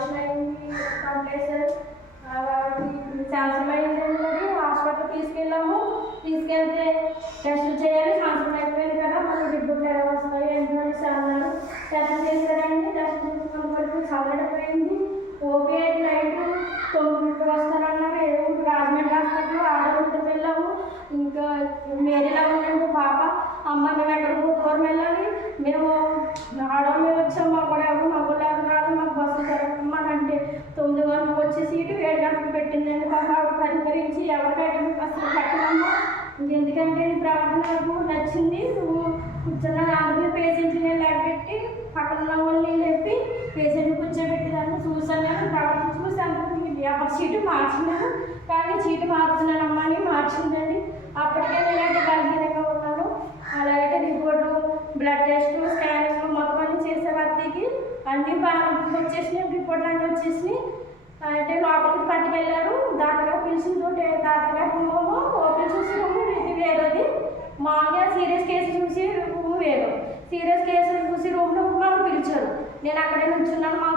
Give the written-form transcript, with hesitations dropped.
Operation అయింది, compressor sanction అయింది. Hospital తీసుకెళ్తే టెస్టులు చేయాలి. సంవత్సరం అయిపోయింది కదా, మళ్ళీ రిపోర్ట్లు ఎలా వస్తాయి ఏంటో అనేసి అన్నారు. టెస్ట్ చేశారండి. టెస్ట్ చేసుకున్న వరకు చల్లడిపోయింది. ఓపీ అయితే నైట్ 9 వస్తారన్నారు. ఏదో రాజమండ్రి హాస్పిటల్ ఆడవాళ్ళకి వెళ్ళాము. ఇంకా మేరీలా ఉందండి పాప. అమ్మ మేము ఎక్కడికి దూరం వెళ్ళాలి, మేము ఆడవాళ్ళు మేము వచ్చాము, మా కూడా ఎవరు మగవాళ్ళు ఎవరు రాదు, మాకు బస్సు జరగమ్మనంటే 9 గంటలకు వచ్చే సీటు 7 గంటలకు పెట్టిందండి. పాప ఆవిడ పరికరించి ఎవరికైతే మీకు అసలు పెట్టమమ్మా, ఎందుకంటే నీ ప్రవర్తన నాకు నచ్చింది, నువ్వు కూర్చున్న అందరినీ పేషెంట్ని నేను లేపెట్టి పక్కన ఉన్న వాళ్ళని లేపి పేషెంట్ని కూర్చోబెట్టిదాన్ని చూసాను. నేను ప్రవర్తన చూసి అందరికీ ఎవరి సీటు మార్చినాను, కానీ సీటు మార్చున్నానమ్మా అని మార్చిందండి. అప్పటికే నేనంటే బలహీనంగా ఉన్నాను. అలాగే రిపోర్టు, బ్లడ్ టెస్ట్, స్కానింగ్ మొత్తం అన్నీ చేసే వాటికి అన్నీ బాగా వచ్చేసినాయి. రిపోర్ట్లు అన్నీ వచ్చేసినాయి. అంటే లోపలికి పట్టుకెళ్ళారు. డాక్టర్ పిలిచిన తోటి డాక్టర్ గారు రూము ఓపీ చూసి రూము ఇది వేరేది, మామూలుగా సీరియస్ కేసు చూసి రూము వేరు. సీరియస్ కేసులు చూసి రూమ్లో మాకు పిలిచారు. నేను అక్కడే నుంచున్నాను. మా